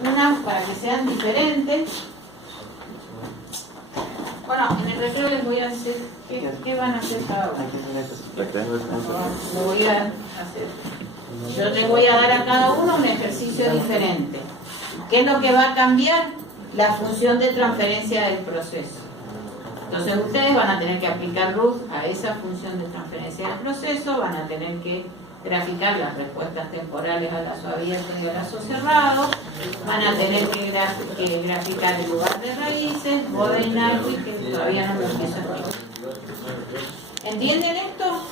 una para que sean diferentes. Bueno, en el recreo les voy a hacer, ¿qué van a hacer cada uno? Lo voy a hacer. Yo les voy a dar a cada uno un ejercicio diferente. ¿Qué es lo que va a cambiar? La función de transferencia del proceso. Entonces ustedes van a tener que aplicar Ruth a esa función de transferencia del proceso, van a tener que graficar las respuestas temporales al lazo abierto y al lazo cerrado, van a tener que graficar el lugar de raíces, Bode y Nagui, que todavía no lo empiezo a explicar. ¿Entienden esto?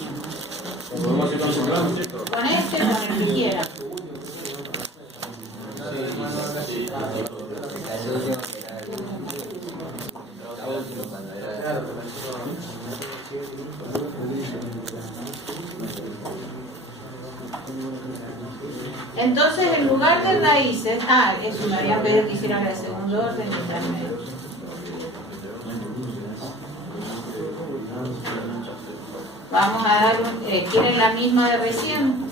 Con este o con el que quieran. Entonces, en lugar de raíces, eso me habían pedido que hicieran el segundo orden y también. Vamos a dar, ¿quieren la misma de recién?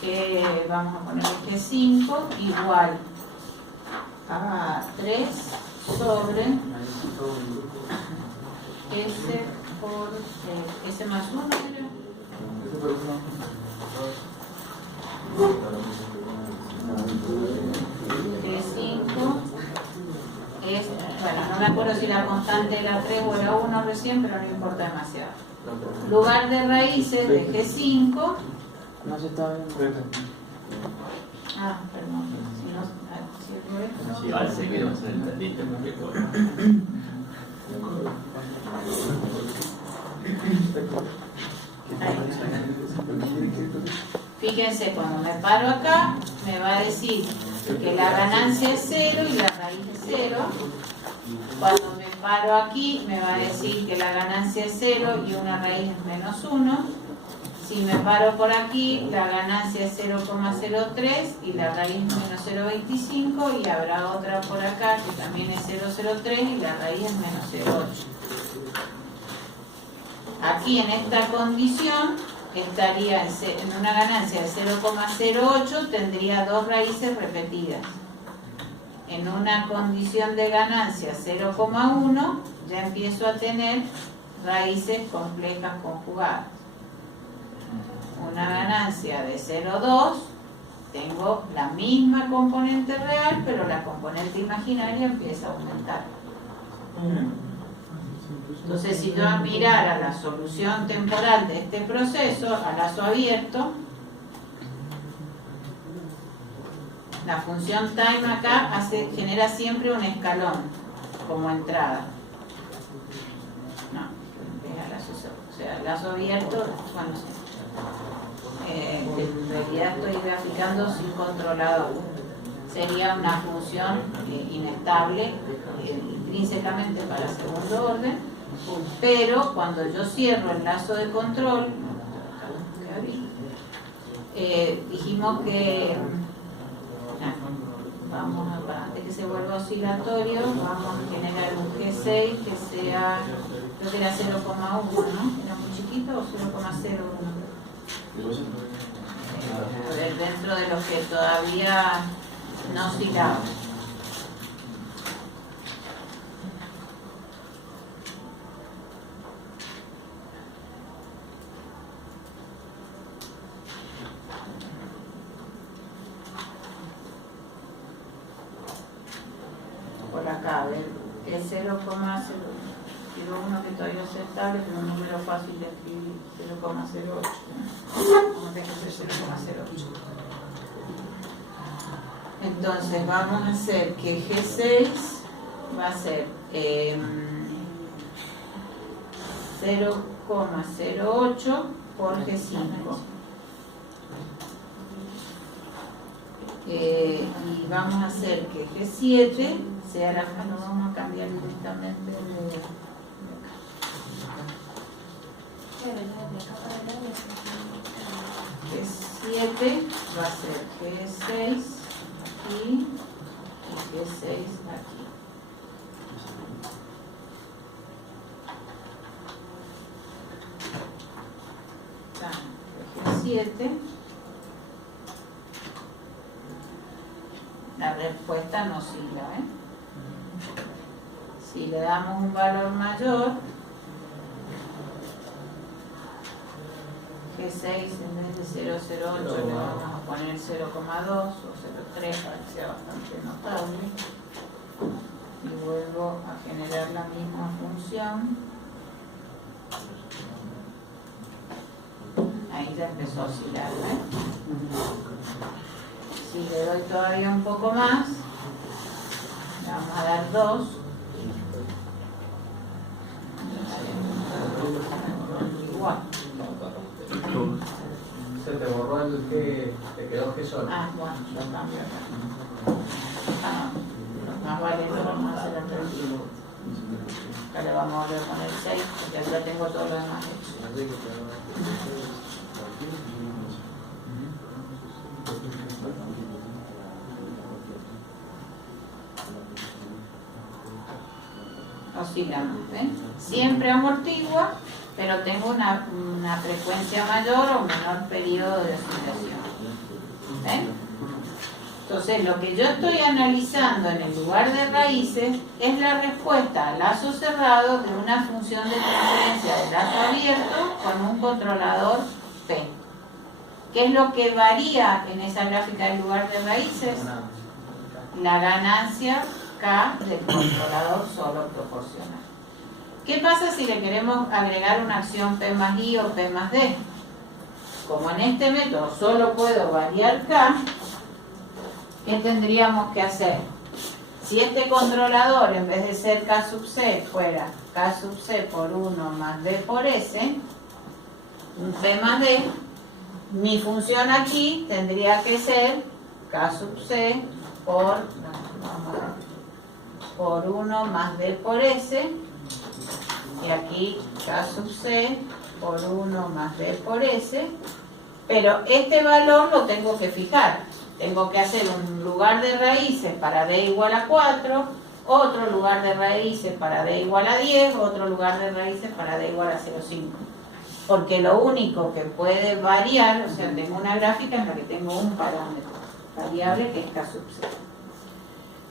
Que vamos a poner este 5 igual a 3 sobre S por S más 1. De 5 es, bueno, no me acuerdo si la constante era 3 o era 1 recién, pero no importa demasiado. Lugar de raíces de G5. No se está viendo. Perdón. Si no, esto. Sí, al seguir va a ser entendiste porque Fíjense, cuando me paro acá, me va a decir que la ganancia es 0 y la raíz es 0. Cuando me paro aquí, me va a decir que la ganancia es 0 y una raíz es menos 1. Si me paro por aquí, la ganancia es 0,03 y la raíz es menos 0,25, y habrá otra por acá que también es 0,03 y la raíz es menos 0,8. Aquí en esta condición estaría en una ganancia de 0,08, tendría dos raíces repetidas. En una condición de ganancia 0,1 ya empiezo a tener raíces complejas conjugadas. Una ganancia de 0,2 tengo la misma componente real, pero la componente imaginaria empieza a aumentar. Entonces, si yo mirara la solución temporal de este proceso a lazo abierto, la función time acá genera siempre un escalón como entrada. No, o sea, el lazo abierto, bueno, en realidad estoy graficando sin controlador. Sería una función inestable intrínsecamente para segundo orden, pero cuando yo cierro el lazo de control, dijimos que antes que se vuelva oscilatorio, vamos a generar un G6 que sea, creo que era 0,1, ¿no? ¿Era muy chiquito o 0,01? Dentro de los que todavía no oscilamos. Por acá, a ver, el 0,0, quiero uno que todavía es estable, pero un número fácil de escribir, 0,08. Vamos a tener que ser 0,08. Entonces vamos a hacer que G6 va a ser 0,08 por G5. Y vamos a hacer que G7 sea la misma, vamos a cambiar directamente de G7 va a ser G6 aquí y G6 aquí. G7, la respuesta respuesta no oscila, ¿eh? Si le damos un valor mayor, G6 en vez de 0,08 le vamos a poner 0,2 o 0,3 para que sea bastante notable. Y vuelvo a generar la misma función. Ahí ya empezó a oscilar, ¿eh? Si le doy todavía un poco más, le vamos a dar 2. Igual. Se te borró el que te quedó G solo. Ah, bueno, lo cambio acá. Más vale, lo vamos a hacer al revés. Acá le vamos a volver a poner 6, porque ya tengo todo lo demás hecho. Oscilamos, ¿ven? Siempre amortigua, pero tengo una frecuencia mayor o menor periodo de oscilación. ¿Ven? Entonces, lo que yo estoy analizando en el lugar de raíces es la respuesta al lazo cerrado de una función de transferencia de lazo abierto con un controlador P. ¿Qué es lo que varía en esa gráfica del lugar de raíces? La ganancia K del controlador solo proporcional. ¿Qué pasa si le queremos agregar una acción P más I o P más D? Como en este método solo puedo variar K, ¿qué tendríamos que hacer? Si este controlador en vez de ser K sub C fuera K sub C por 1 más D por S, un P más D, mi función aquí tendría que ser K sub C por 1 más D por S, y aquí K sub C por 1 más D por S, pero este valor lo tengo que fijar. Tengo que hacer un lugar de raíces para D igual a 4, otro lugar de raíces para D igual a 10, otro lugar de raíces para D igual a 0,5. Porque lo único que puede variar, o sea, tengo una gráfica en la que tengo un parámetro variable que es K sub C.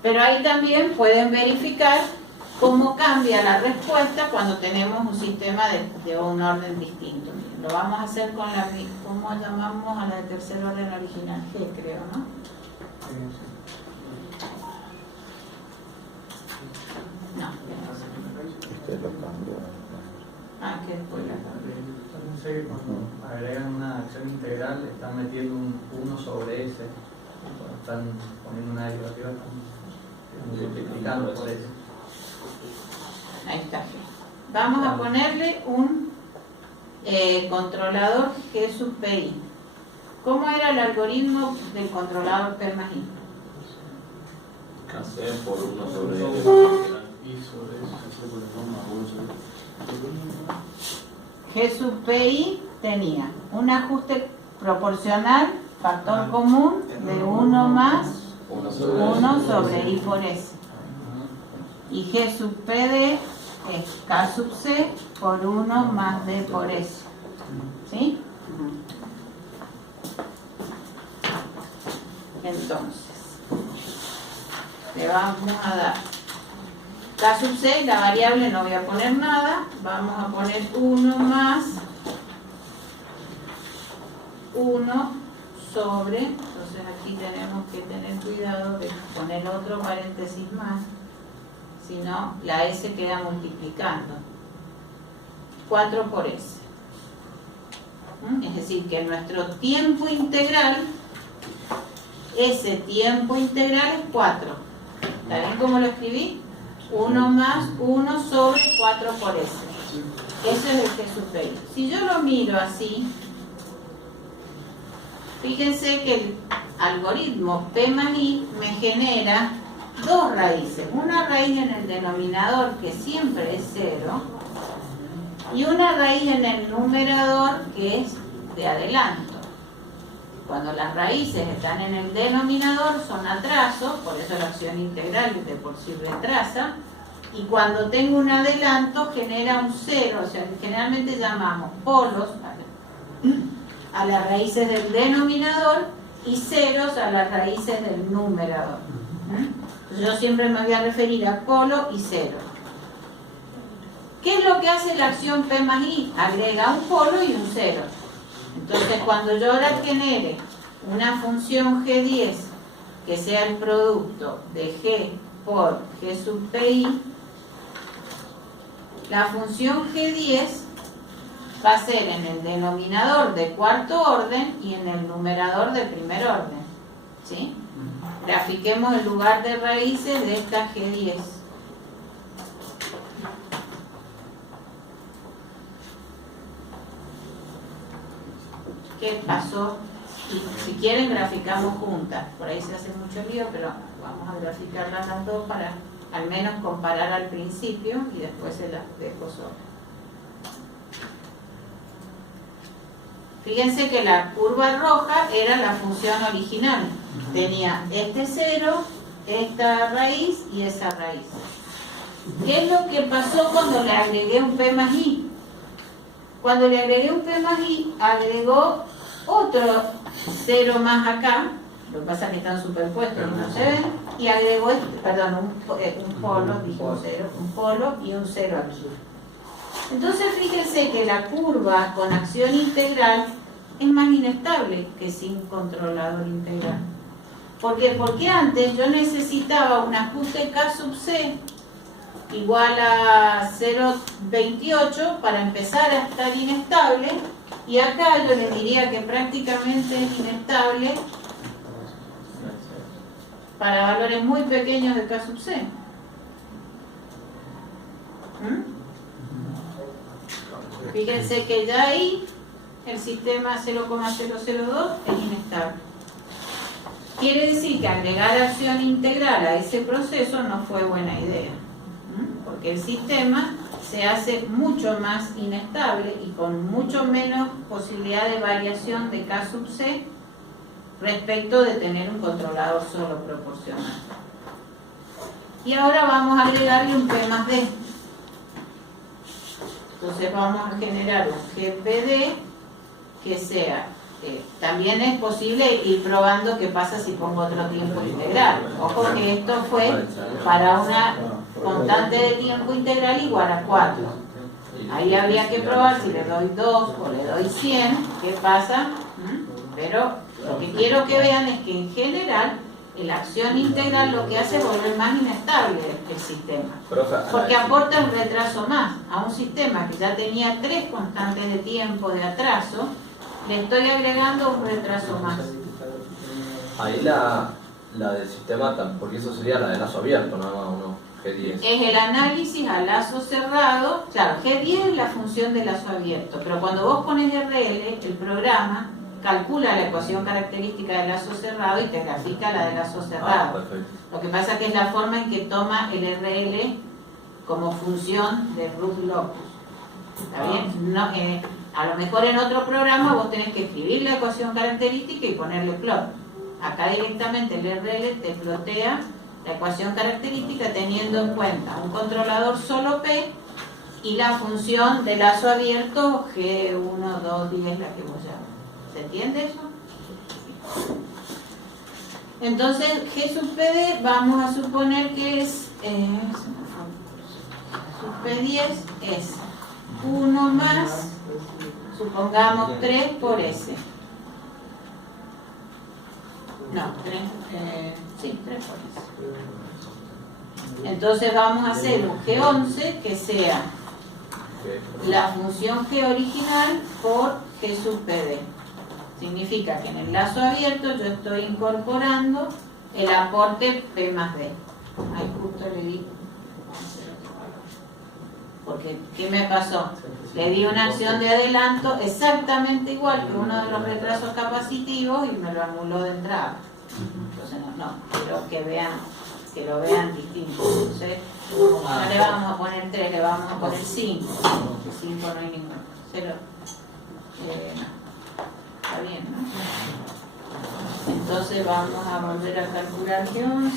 Pero ahí también pueden verificar cómo cambia la respuesta cuando tenemos un sistema de un orden distinto. Lo vamos a hacer con la, ¿cómo llamamos a la de tercer orden original? G, creo, ¿no? No. Este lo cambio. Ah, que después la cambié. Yo pensé que cuando agregan una acción integral están metiendo un 1 sobre S. Cuando están poniendo una derivativa están multiplicando por S. Ahí está G. Vamos a ponerle un controlador G sub PI. ¿Cómo era el algoritmo del controlador P más I? C por 1 sobre L. G sub PI tenía un ajuste proporcional, factor común de 1 más 1 sobre I por S. Y G sub PD es K sub C por 1 más D por S. ¿Sí? Entonces, le vamos a dar K sub C, la variable no voy a poner nada, vamos a poner 1 más 1 sobre, entonces aquí tenemos que tener cuidado de poner otro paréntesis más, si no la S queda multiplicando, 4 por S. Es decir, que nuestro tiempo integral, ese tiempo integral es 4. ¿Está bien cómo lo escribí? 1 más 1 sobre 4 por S. Eso es el G sub PI. Si yo lo miro así, fíjense que el algoritmo P más I me genera dos raíces. Una raíz en el denominador, que siempre es 0, y una raíz en el numerador, que es de adelanto. Cuando las raíces están en el denominador son atrasos, por eso la acción integral de por sí retrasa, y cuando tengo un adelanto genera un 0, o sea, generalmente llamamos polos a las raíces del denominador y ceros a las raíces del numerador. Yo siempre me voy a referir a polo y 0. ¿Qué es lo que hace la acción P más I? Agrega un polo y un 0. Entonces, cuando yo ahora genere una función G10 que sea el producto de G por G sub PI, la función G10 va a ser en el denominador de cuarto orden y en el numerador de primer orden. ¿Sí? Grafiquemos el lugar de raíces de esta G10. ¿Qué pasó? Si quieren graficamos juntas, por ahí se hace mucho lío, pero vamos a graficarlas las dos para al menos comparar al principio y después se las dejo solas. Fíjense que la curva roja era la función original, tenía este 0, esta raíz y esa raíz. ¿Qué es lo que pasó cuando le agregué un P más I? Cuando le agregué un P más I, agregó otro 0 más acá, lo que pasa es que están superpuestos y no se ven, y agregó, un polo, dije un 0, un polo y un 0 aquí. Entonces fíjense que la curva con acción integral es más inestable que sin controlador integral. ¿Por qué? Porque antes yo necesitaba un ajuste K sub C igual a 0,28 para empezar a estar inestable, y acá yo les diría que prácticamente es inestable para valores muy pequeños de K sub C. Fíjense que ya ahí el sistema 0,002 es inestable. Quiere decir que agregar acción integral a ese proceso no fue buena idea, porque el sistema se hace mucho más inestable y con mucho menos posibilidad de variación de K sub C respecto de tener un controlador solo proporcional. Y ahora vamos a agregarle un P más D. Entonces vamos a generar un GPD que sea, también es posible ir probando qué pasa si pongo otro tiempo integral. Ojo que esto fue para una constante de tiempo integral igual a 4. Ahí habría que probar si le doy 2 o le doy 100, qué pasa. Pero lo que quiero que vean es que en general la acción integral lo que hace es volver más inestable el sistema, porque aporta un retraso más a un sistema que ya tenía 3 constantes de tiempo de atraso. Le estoy agregando un retraso más. Ahí la del sistema, porque eso sería la de lazo abierto, nada más, ¿no? G10. Es el análisis a lazo cerrado. Claro, G10 es la función de lazo abierto, pero cuando vos pones RL, el programa calcula la ecuación característica del lazo cerrado y te grafica la de lazo cerrado. Lo que pasa es que es la forma en que toma el RL como función de root locus. ¿Está bien? No, a lo mejor en otro programa vos tenés que escribir la ecuación característica y ponerle plot. Acá directamente el RL te plotea la ecuación característica teniendo en cuenta un controlador solo P y la función de lazo abierto G1, 2, 10, la que vos llamas. ¿Se entiende eso? Entonces, G sub PD vamos a suponer que es sub P10 es 1 más, supongamos 3 por S. No, 3, sí, 3 por S. Entonces vamos a hacer un G11 que sea la función G original por G sub PD. Significa que en el lazo abierto yo estoy incorporando el aporte P más D. Ahí justo le di. Porque, ¿qué me pasó? Le di una acción de adelanto exactamente igual que uno de los retrasos capacitivos y me lo anuló de entrada. Entonces, no, quiero que lo vean distinto. Entonces, no le vamos a poner 3, le vamos a poner 5. 5 no hay ninguno. 0. No. Está bien, ¿no? Entonces vamos a volver a calcular G11.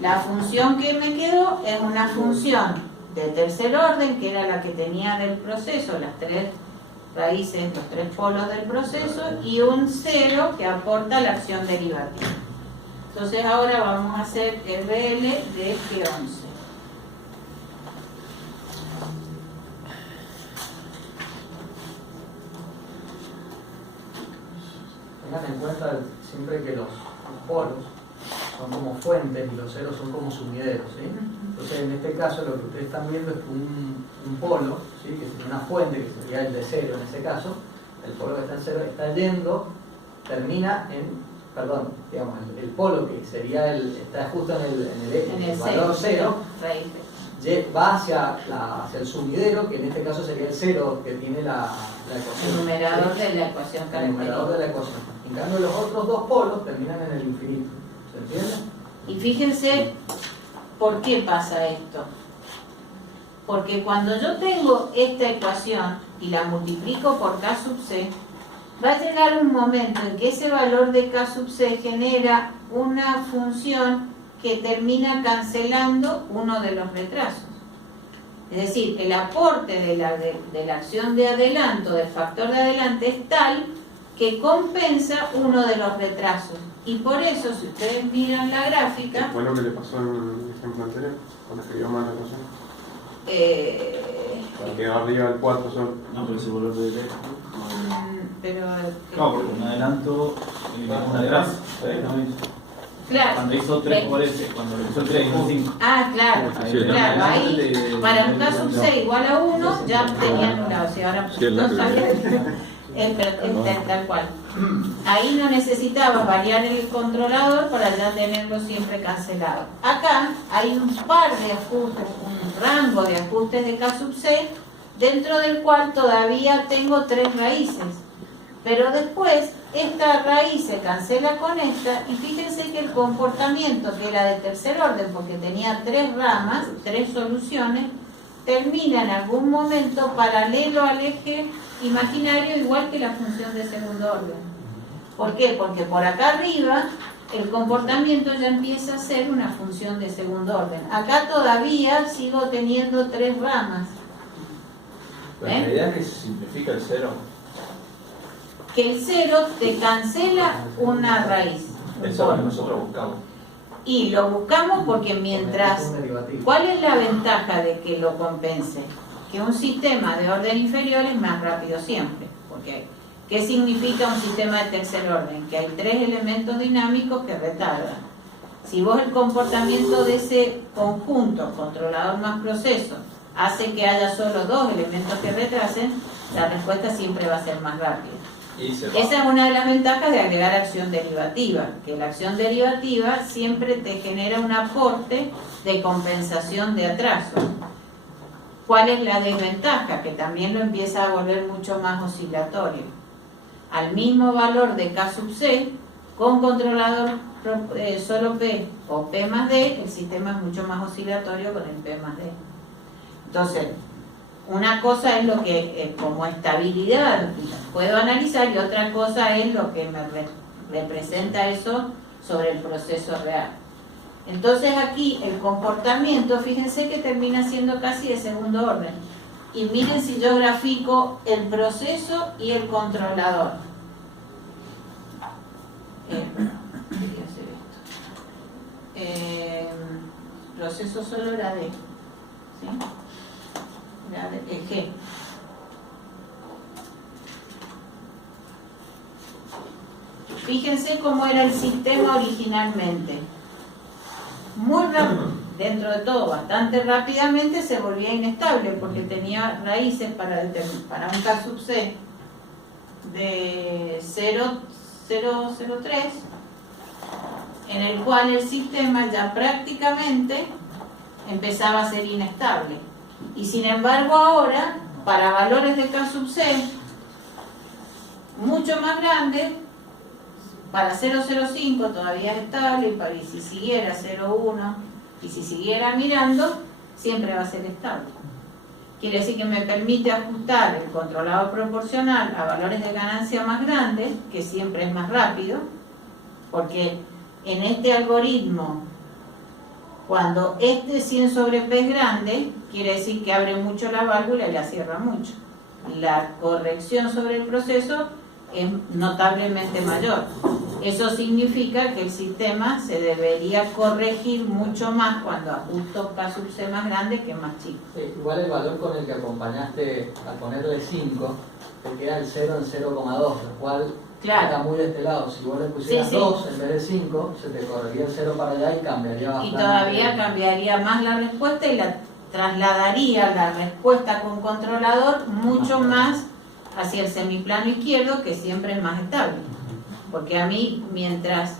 La función que me quedó es una función de tercer orden, que era la que tenía del proceso, las 3 raíces, los tres polos del proceso, y un 0 que aporta la acción derivativa. Entonces ahora vamos a hacer RL de G11. Tengan en cuenta siempre que los polos son como fuentes y los ceros son como sumideros, ¿sí? Entonces en este caso lo que ustedes están viendo es que un polo, ¿sí? Que sería una fuente, que sería el de 0 en ese caso, el polo que está en 0 está yendo, termina en, perdón, digamos, el polo que sería está justo en el valor 0, va hacia el sumidero, que en este caso sería el 0 que tiene la ecuación. El numerador de la ecuación El característica. numerador de la ecuación. En cambio los otros dos polos terminan en el infinito. ¿Se entiende? Y fíjense por qué pasa esto. Porque cuando yo tengo esta ecuación y la multiplico por K sub C, va a llegar un momento en que ese valor de K sub C genera una función que termina cancelando uno de los retrasos. Es decir, el aporte de la acción de adelanto, del factor de adelante, es tal que compensa uno de los retrasos. Y por eso, si ustedes miran la gráfica... Fue lo que le pasó en el ejemplo anterior, cuando escribió mal la ecuación. Quedó arriba el 4 solo. No, pero ese valor de derecho. Pero... No, porque un adelanto eliminamos un atrás. Claro. Cuando hizo 3 por ese, cuando hizo 3 hizo 5. Ah, claro, claro, ahí para un K sub C igual a 1 ya tenía anulado, si ahora no sabía tal cual. Ahí no necesitabas variar el controlador para ya tenerlo siempre cancelado. Acá hay un par de ajustes, un rango de ajustes de K sub C, dentro del cual todavía tengo 3 raíces. Pero después esta raíz se cancela con esta y fíjense que el comportamiento, que era de tercer orden porque tenía 3 ramas, 3 soluciones, termina en algún momento paralelo al eje imaginario, igual que la función de segundo orden. ¿Por qué? Porque por acá arriba el comportamiento ya empieza a ser una función de segundo orden. Acá todavía sigo teniendo 3 ramas. La idea es que se simplifica el 0. Que el 0 te cancela una raíz. Eso es lo que nosotros buscamos. Y lo buscamos porque mientras... ¿Cuál es la ventaja de que lo compense? Que un sistema de orden inferior es más rápido siempre. Porque, ¿qué significa un sistema de tercer orden? Que hay 3 elementos dinámicos que retardan. Si vos el comportamiento de ese conjunto, controlador más proceso, hace que haya solo 2 elementos que retrasen, la respuesta siempre va a ser más rápida. Esa es una de las ventajas de agregar acción derivativa, que la acción derivativa siempre te genera un aporte de compensación de atraso. ¿Cuál es la desventaja? Que también lo empieza a volver mucho más oscilatorio. Al mismo valor de K sub C, con controlador solo P o P más D, el sistema es mucho más oscilatorio con el P más D. Entonces, una cosa es lo que como estabilidad puedo analizar y otra cosa es lo que me representa eso sobre el proceso real. Entonces aquí el comportamiento, fíjense que termina siendo casi de segundo orden. Y miren si yo grafico el proceso y el controlador. Quería hacer esto. Proceso solo era D. ¿Sí? El G. Fíjense cómo era el sistema originalmente. Muy rápido, dentro de todo, bastante rápidamente se volvía inestable porque tenía raíces para un K sub C de 0,003, en el cual el sistema ya prácticamente empezaba a ser inestable. Y sin embargo ahora, para valores de K sub C mucho más grandes, para 0,05 todavía es estable, y si siguiera 0,1 y si siguiera mirando, siempre va a ser estable. Quiere decir que me permite ajustar el controlador proporcional a valores de ganancia más grandes, que siempre es más rápido, porque en este algoritmo, cuando este 100 sobre P es grande, quiere decir que abre mucho la válvula y la cierra mucho. la corrección sobre el proceso es notablemente mayor. Eso significa que el sistema se debería corregir mucho más cuando ajusto K sub C más grande que más chico. Sí, igual el valor con el que acompañaste al ponerle 5, te queda el 0 en 0,2, lo cual está muy de este lado. Si vos le pusieras 2 en vez de 5, se te correría el 0 para allá y cambiaría bastante. Y todavía cambiaría más la respuesta y la trasladaría la respuesta con controlador mucho más hacia el semiplano izquierdo, que siempre es más estable. Porque a mí, mientras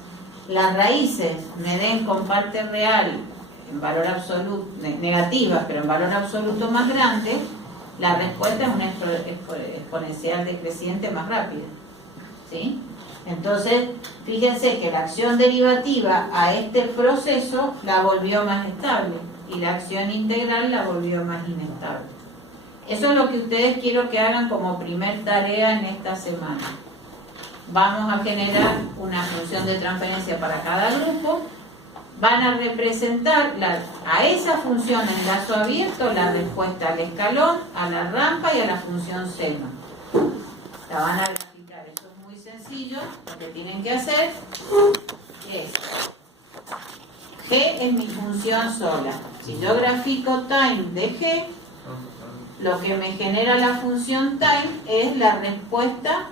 las raíces me den con parte real en valor absoluto, negativa, pero en valor absoluto más grande, la respuesta es una exponencial decreciente más rápida. ¿Sí? Entonces, fíjense que la acción derivativa a este proceso la volvió más estable y la acción integral la volvió más inestable. Eso es lo que ustedes quiero que hagan como primer tarea en esta semana. Vamos a generar una función de transferencia para cada grupo. Van a representar a esa función en lazo abierto la respuesta al escalón, a la rampa y a la función seno. La van a graficar. Esto es muy sencillo. Lo que tienen que hacer es G es mi función sola. Si yo grafico time de G, lo que me genera la función time es la respuesta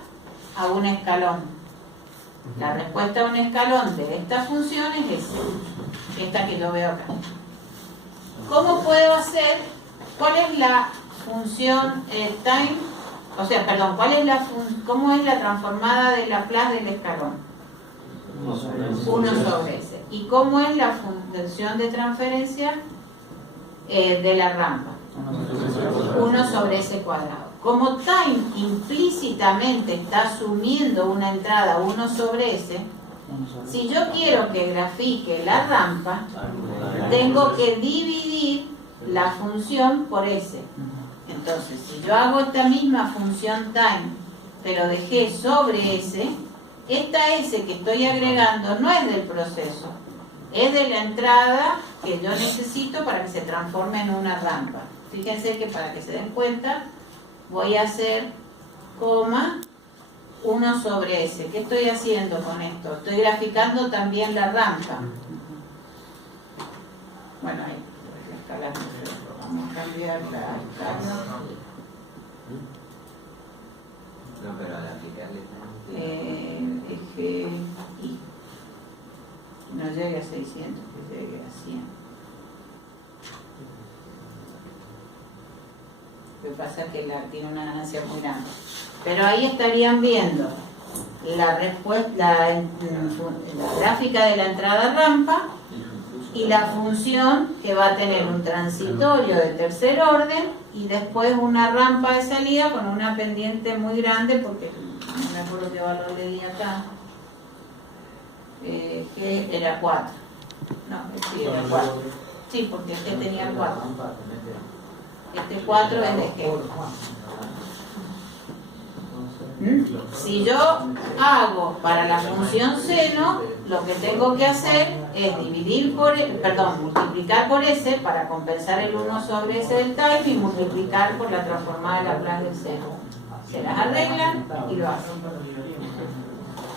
a un escalón. La respuesta a un escalón de esta función es esta que yo veo acá. ¿Cómo puedo hacer? ¿Cuál es la función time? O sea, perdón, ¿cómo es la transformada de Laplace del escalón? 1 sobre S. ¿Y cómo es la función de transferencia de la rampa? 1 sobre S cuadrado. Como time implícitamente está asumiendo una entrada 1 sobre S, si yo quiero que grafique la rampa, tengo que dividir la función por S. Entonces, si yo hago esta misma función time, pero dejé sobre S, esta S que estoy agregando no es del proceso, es de la entrada que yo necesito para que se transforme en una rampa. Fíjense que para que se den cuenta, voy a hacer coma 1 sobre S. ¿Qué estoy haciendo con esto? Estoy graficando también la rampa. Bueno, ahí, la escala. Vamos a cambiar la escala. No, pero al aplicarle Eje I. No llegue a 600, que llegue a 100. Lo que pasa es que tiene una ganancia muy grande. Pero ahí estarían viendo la respuesta, la gráfica de la entrada rampa y la función que va a tener un transitorio de tercer orden y después una rampa de salida con una pendiente muy grande, porque no me acuerdo qué valor le di acá, que era 4. No, sí, era 4. Sí, porque este tenía 4. Este 4 es de G. Si yo hago para la función seno, lo que tengo que hacer es multiplicar por S para compensar el 1 sobre S del time y multiplicar por la transformada de Laplace del seno. Se las arreglan y lo hacen.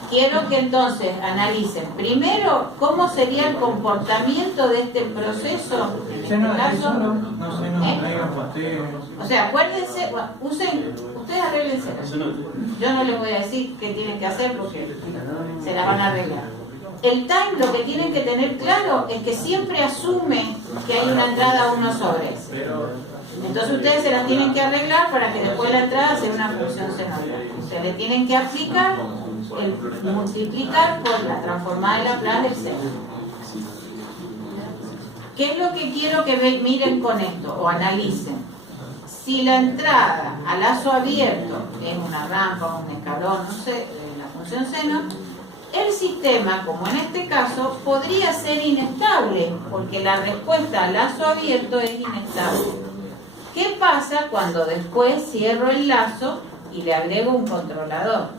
Quiero que entonces analicen primero cómo sería el comportamiento de este proceso. En este caso, o sea, acuérdense, ustedes arreglense. Yo no les voy a decir qué tienen que hacer porque se las van a arreglar. El time, lo que tienen que tener claro es que siempre asume que hay una entrada 1 sobre S. Entonces ustedes se las tienen que arreglar para que después la entrada sea una función senoidal. Ustedes le tienen que aplicar el multiplicar por la transformada de Laplace del seno. ¿Qué es lo que quiero que miren con esto o analicen? Si la entrada a lazo abierto es una rampa, un escalón, no sé, la función seno, el sistema, como en este caso, podría ser inestable, porque la respuesta a lazo abierto es inestable. ¿Qué pasa cuando después cierro el lazo y le agrego un controlador?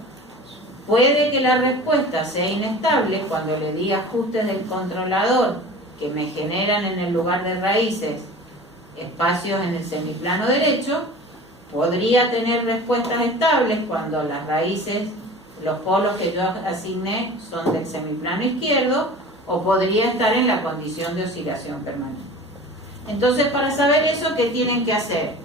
Puede que la respuesta sea inestable cuando le di ajustes del controlador que me generan en el lugar de raíces espacios en el semiplano derecho, podría tener respuestas estables cuando las raíces, los polos que yo asigné son del semiplano izquierdo, o podría estar en la condición de oscilación permanente. Entonces, para saber eso, ¿qué tienen que hacer?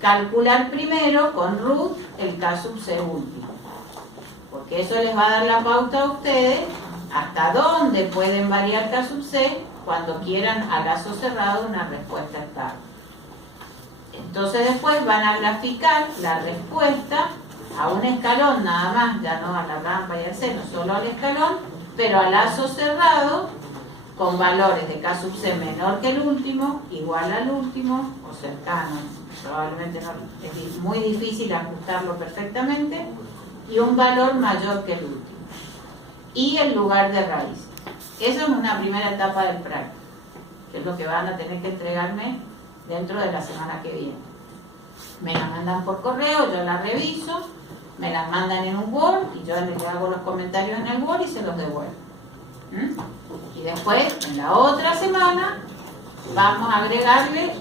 Calcular primero con root el K sub C último, porque eso les va a dar la pauta a ustedes hasta dónde pueden variar K sub C cuando quieran a lazo cerrado una respuesta estable. Entonces después van a graficar la respuesta a un escalón nada más, ya no a la rampa y al seno, solo al escalón, pero a lazo cerrado con valores de K sub C menor que el último, igual al último o cercano. Probablemente no, es muy difícil ajustarlo perfectamente, y un valor mayor que el último. Y el lugar de raíz. Eso es una primera etapa del práctico, que es lo que van a tener que entregarme dentro de la semana que viene. Me la mandan por correo, yo la reviso, me las mandan en un Word y yo les hago los comentarios en el Word y se los devuelvo. Y después, en la otra semana, vamos a agregarle